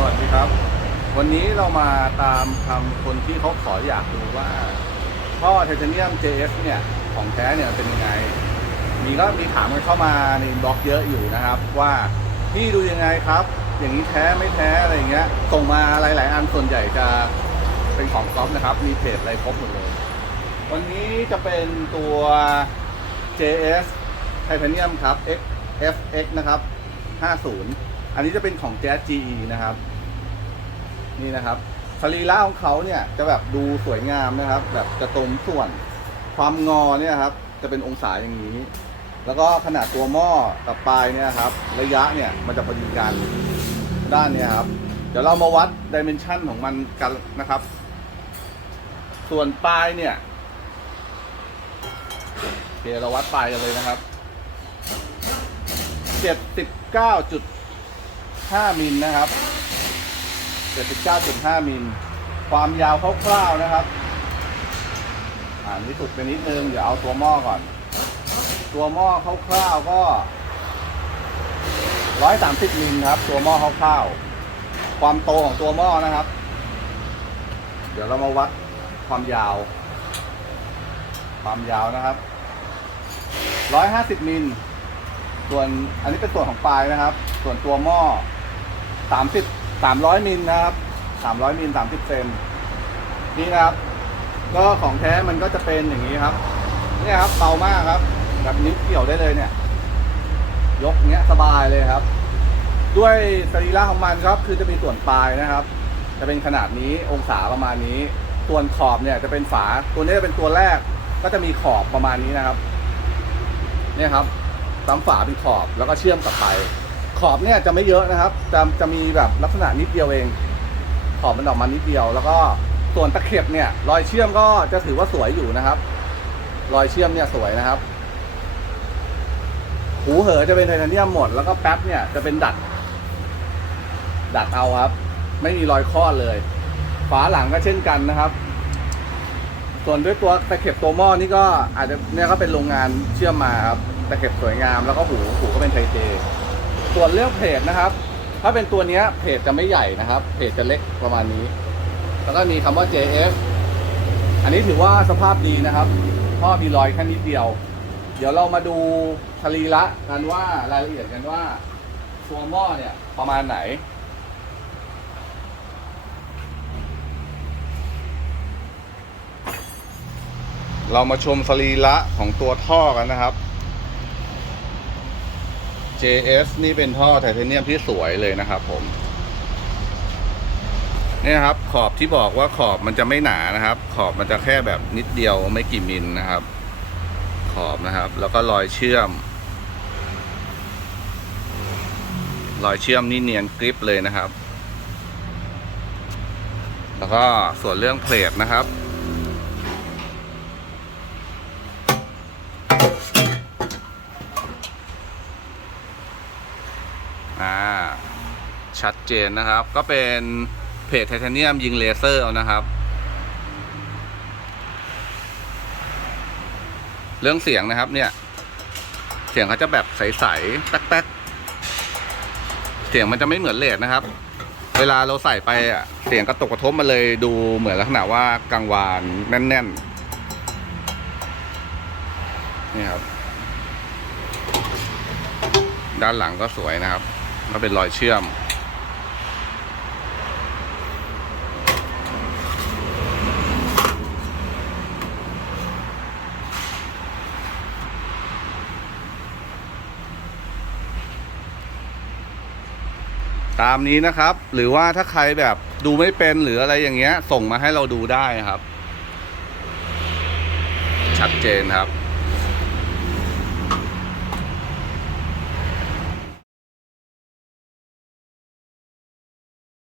สวัสดีครับ วันนี้เรามาตามคำคนที่เขาขออยากดูว่าท่อไทเทเนียม JS เนี่ยของแท้เนี่ยเป็นยังไง มีก็มีถามกันเข้ามาในบล็อกเยอะอยู่นะครับ ว่าพี่ดูยังไงครับ อย่างนี้แท้ไม่แท้อะไรอย่างเงี้ยส่งมาหลาย ๆ อันส่วนใหญ่จะเป็นของก๊อฟนะครับ มีเพจอะไรครบหมดเลย วันนี้จะเป็นตัว JS Titanium ครับ X FX นะครับ 50 อันนี้จะเป็นของ Jazz GE นะครับ นี่นะครับสรีระของเขาเนี่ยจะแบบดูสวยงามนะครับ แบบจะตรงส่วนความงอเนี่ยครับ จะเป็นองศาอย่างนี้ แล้วก็ขนาดตัวหม้อกับปลายเนี่ยครับ ระยะเนี่ยมันจะพอดีกันด้านเนี่ยครับ เดี๋ยวเรามาวัดดิเมนชันของมันกันนะครับ ส่วนปลายเนี่ยโอเคเราวัดปลายกันเลยนะครับ79.5มิลนะครับ 79.5มิล ความยาวคร่าวๆนะครับ อ่านนี้สุดไปนิดนึง เดี๋ยวเอาตัวหม้อก่อน ตัวหม้อคร่าวๆก็ 130มิลครับ ตัวหม้อคร่าวๆ ความโตของตัวหม้อนะครับ เดี๋ยวเรามาวัดความยาว ความยาวนะครับ 150มิลส่วนอันนี้เป็นส่วนของปลายนะครับ ส่วนตัวหม้อ 30 300มิลนะครับ300มิล30เซนนี่นะครับ ก็ของแท้มันก็จะเป็นอย่างนี้ครับเนี่ยครับเบามากครับ แบบนิ้วเกี่ยวได้เลยเนี่ย ยกเนี้ยสบายเลยครับ ด้วยสรีระของมันครับคือจะมีส่วนปลายนะครับ จะเป็นขนาดนี้องศาประมาณนี้ ส่วนขอบเนี่ยจะเป็นฝาตัวนี้จะเป็นตัวแรก ก็จะมีขอบประมาณนี้นะครับ เนี่ยครับซ้ำฝาเป็นขอบแล้วก็เชื่อมกับไป ขอบเนี่ยจะไม่เยอะนะครับ จะจะมีแบบลักษณะนิดเดียวเอง ขอบมันออกมานิดเดียว แล้วก็ส่วนตะเข็บเนี่ยรอยเชื่อมก็จะถือว่าสวยอยู่นะครับ รอยเชื่อมเนี่ยสวยนะครับ หูเหอจะเป็นไทเทเนียมหมด แล้วก็แป๊บเนี่ยจะเป็นดัด ดัดเอาครับ ไม่มีรอยข้อเลย ฝาหลังก็เช่นกันนะครับ ส่วนด้วยตัวตะเข็บตัวหม้อนี่ก็อาจจะเนี่ยก็เป็นโรงงานเชื่อมมาครับตะเข็บสวยงามแล้วก็หูหูก็เป็นไทเท ส่วนเรื่องเพจนะครับ ถ้าเป็นตัวเนี้ยเพจจะไม่ใหญ่นะครับ เพจจะเล็กประมาณนี้ แล้วก็มีคำว่า JF อันนี้ถือว่าสภาพดีนะครับท่อมีรอยแค่นิดเดียว เดี๋ยวเรามาดูสรีระกันว่ารายละเอียดกันว่าตัวหม้อเนี่ยประมาณไหนเรามาชมสรีระของตัวท่อกันนะครับ JS นี่เป็นท่อไทเทเนียมที่สวยเลยนะครับผมเนี่ยครับ ขอบที่บอกว่าขอบมันจะไม่หนานะครับ ขอบมันจะแค่แบบนิดเดียวไม่กี่มิลนะครับ ขอบนะครับ แล้วก็รอยเชื่อม รอยเชื่อมนี่เนียนกริปเลยนะครับ แล้วก็ส่วนเรื่องเพลทนะครับ อ่า ชัดเจนนะครับ ก็เป็นเพจไทเทเนียมยิงเลเซอร์นะครับ เรื่องเสียงนะครับเนี่ย เสียงเขาจะแบบใสๆแป๊กๆ เสียงมันจะไม่เหมือนเลดนะครับ เวลาเราใส่ไปอะเสียงกระตกกระทบมาเลยดูเหมือนลักษณะว่ากังวานแน่นๆ นี่ครับ ด้านหลังก็สวยนะครับก็เป็นรอยเชื่อม ตามนี้นะครับ หรือว่าถ้าใครแบบดูไม่เป็นหรืออะไรอย่างเงี้ย ส่งมาให้เราดูได้ครับ ชัดเจนครับ